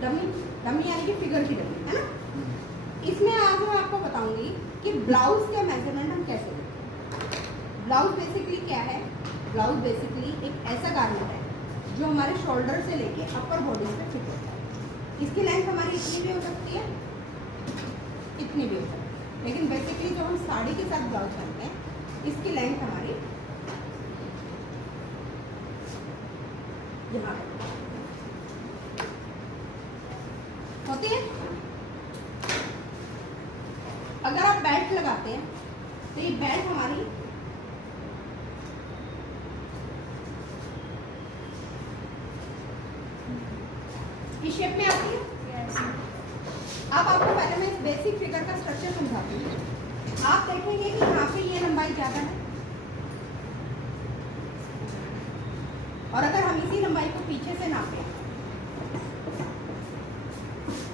Dummy, dummy यानी कि figure की डमी, है ना। इसमें आज मैं आपको बताऊंगी कि ब्लाउज का मेजरमेंट हम कैसे लेते हैं। ब्लाउज बेसिकली क्या है? ब्लाउज बेसिकली एक ऐसा गारमेंट है जो हमारे शोल्डर से लेके अपर बॉडी पे फिट होता है। इसकी लेंथ हमारी इतनी भी हो सकती है, इतनी भी हो सकती है, लेकिन बेसिकली जो हम साड़ी के साथ ब्लाउज पहनते हैं इसकी लेंथ हमारी यहाँ होती है। अगर आप बेल्ट लगाते हैं तो ये बेल्ट हमारी इस शेप में आती है। अब आपको पहले मैं इस बेसिक फिगर का स्ट्रक्चर समझाती हूँ। आप देखेंगे कि यहाँ पे ये लंबाई ज़्यादा है, और अगर हम इसी लंबाई को पीछे से नापें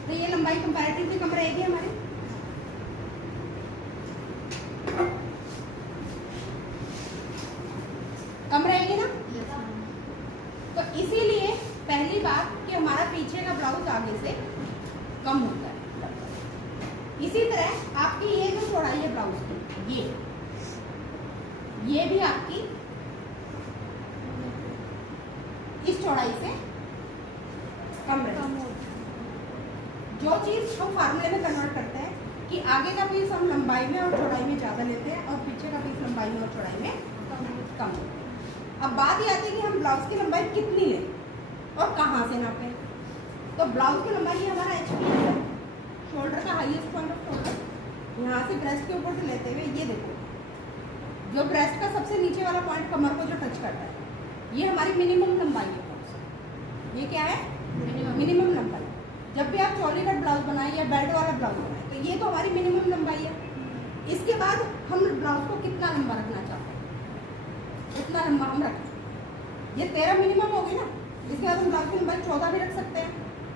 तो ये लंबाई कंपैरेटिवली कम रहेगी हमारी। कम रहेगी ना। तो इसीलिए पहली बात कि हमारा पीछे का ब्लाउज आगे से कम होता है। इसी तरह आपकी ये जो चौड़ाई है ब्लाउज की, ये भी आपकी इस चौड़ाई से कम रहेगी। जो चीज हम फार्मूले में कन्वर्ट करते हैं कि आगे का पीस हम लंबाई में और चौड़ाई में ज़्यादा लेते हैं और पीछे का पीस लंबाई में और चौड़ाई में कम लेते हैं। अब बात ये आती है कि हम ब्लाउज की लंबाई कितनी लें और कहाँ से नापें। तो ब्लाउज की लंबाई हमारा HP है, शोल्डर का हाईएस्ट पॉइंट ऑफ शोल्डर, यहाँ से ब्रेस्ट के ऊपर से लेते हुए ये देखो, जो ब्रेस्ट का सबसे नीचे वाला पॉइंट कमर को जो टच करता है, ये हमारी मिनिमम लंबाई है। ये क्या है? मिनिमम लंबाई। जब भी आप चौली कट ब्लाउज बनाए या बेल्ट वाला ब्लाउज बनाए तो ये तो हमारी मिनिमम लंबाई है। इसके बाद हम ब्लाउज को कितना लंबा रखना चाहते हैं उतना लंबा हम रखें। ये 13 मिनिमम होगी ना। इसके बाद हम ब्लाउज की लंबाई 14 भी रख सकते हैं,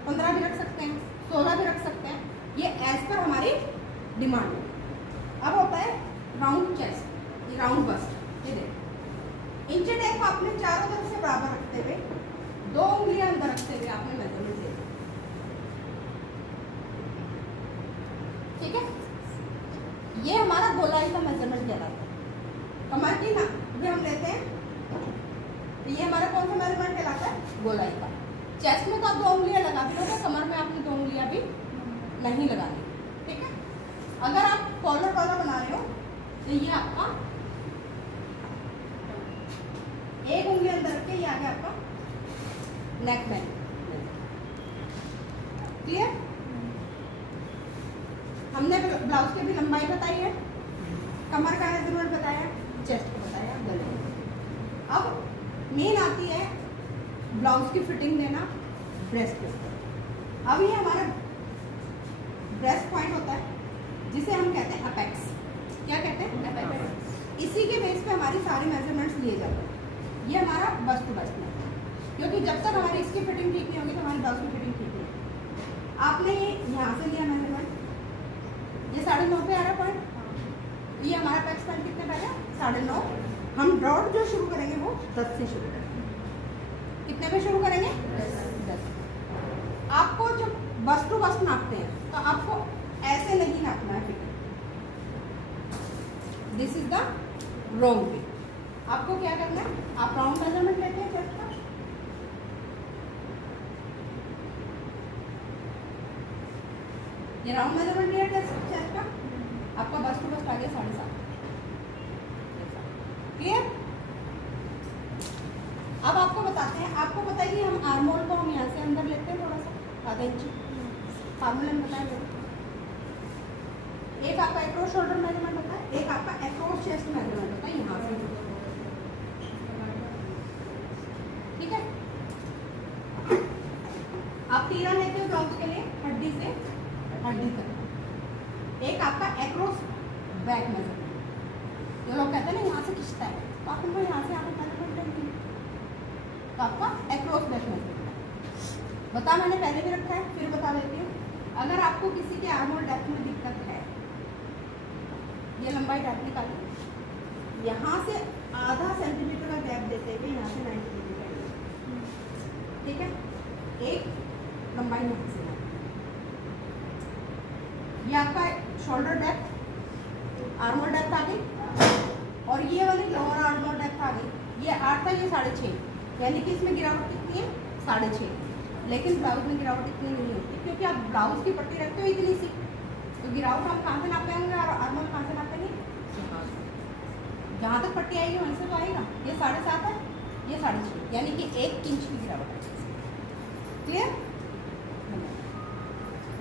15 भी रख सकते हैं, 16 भी रख सकते हैं। ये एज पर हमारी डिमांड है। अब होता है राउंड चेस्ट, ये राउंड बस्ट। ये देखो इंची टेप आपने चारों तरफ से बराबर रखते हुए 2 उंगलियां अंदर रखते हुए आपने मेजरमेंट ले लिया, ठीक है। ये हमारा गोलाई का मेजरमेंट कहलाता है। कमर की ना भी हम लेते हैं तो ये हमारा कौन सा मेजरमेंट कहलाता है? गोलाई का। चेस्ट में तो आप 2 उंगलियां लगा भी लोगे, कमर में आपने 2 उंगलियां भी नहीं लगानी, ठीक है। अगर आप कॉलर वाला बना रहे हो तो ये आपका 1 उंगली अंदर रख के ये आगे आपका नेक में। क्लियर? हमने ब्लाउज की भी लंबाई बताई है, कमर का मेजरमेंट बताया, चेस्ट को बताया, गले। अब मेन आती है ब्लाउज की फिटिंग देना ब्रेस्ट के ऊपर। अब ये हमारा ब्रेस्ट पॉइंट होता है जिसे हम कहते हैं अपेक्स। क्या कहते हैं? अपेक्स। इसी के बेस पे हमारी सारी मेजरमेंट्स लिए जाते हैं। ये हमारा बस्ट टू बस्ट है, क्योंकि जब तक हमारी इसकी फिटिंग ठीक नहीं होगी तो हमारी ब्लाउज की फिटिंग ठीक नहीं होगी। आपने ये यहाँ से लिया मेजरमेंट, ये 9.5 पे आ रहा पॉइंट। ये हमारा पैक्स पॉइंट कितने पे है? 9.5। हम डॉट जो शुरू करेंगे वो 10 से शुरू करेंगे। कितने पे शुरू करेंगे? 10। आपको जब बस्ट टू बस्ट नापते हैं तो आपको ऐसे नहीं नापना है fitting. This is the wrong way. आपको क्या करना है? आप राउंड मेजरमेंट लेते हैं चेस्ट का, ये राउंड मेजरमेंट लिया चेस्ट का, आपका बस्ट टू बस्ट आ गया 7.5। क्लियर? अब आपको बताते हैं, आपको पता है कि हम आर्म होल को हम यहाँ से अंदर लेते हैं थोड़ा सा, आधा इंच। फार्मूला में बताया एक आपका एक्रॉस शोल्डर मेजरमेंट होता है, एक आपका एक्रॉस चेस्ट मेजरमेंट होता है यहाँ से, ठीक है। आप तीरा लेते हो ब्लाउज के लिए हड्डी से हड्डी तक। एक आपका एक्रॉस बैक मेजरमेंट, जो लोग कहते हैं ना यहाँ से खिंचता है, तो आप उनको यहाँ से आप मेजरमेंट लेंगे तो आपका एक्रॉस बैक मेजरमेंट बता, मैंने पहले भी रखा है फिर बता देती हूँ। अगर आपको किसी के आर्म होल डेप्थ में दिक्कत है, ये लंबाई डेप्थ निकालिए, यहाँ से आधा सेंटीमीटर का गैप देते हुए यहाँ से 90 डिग्री, ठीक है। एक लंबाई में से ये आपका शोल्डर डेप्थ, आर्मर डेप्थ आ गई, और ये वाली लोअर आर्मर डेप्थ आ गई। ये 8 था, ये 6.5, यानी कि इसमें गिरावट कितनी है 6.5। लेकिन ब्लाउज में गिरावट इतनी नहीं होती, क्योंकि आप ब्लाउज की पट्टी रखते हो इतनी सी, तो गिरावट हम कहाँ से नापेंगे और आर्मर कहाँ से नापेंगे, जहाँ तक पट्टी आएगी वहीं से तो आएगा। ये 7.5 है, ये 6.5, यानी कि 1 इंच की गिरावट है। क्लियर?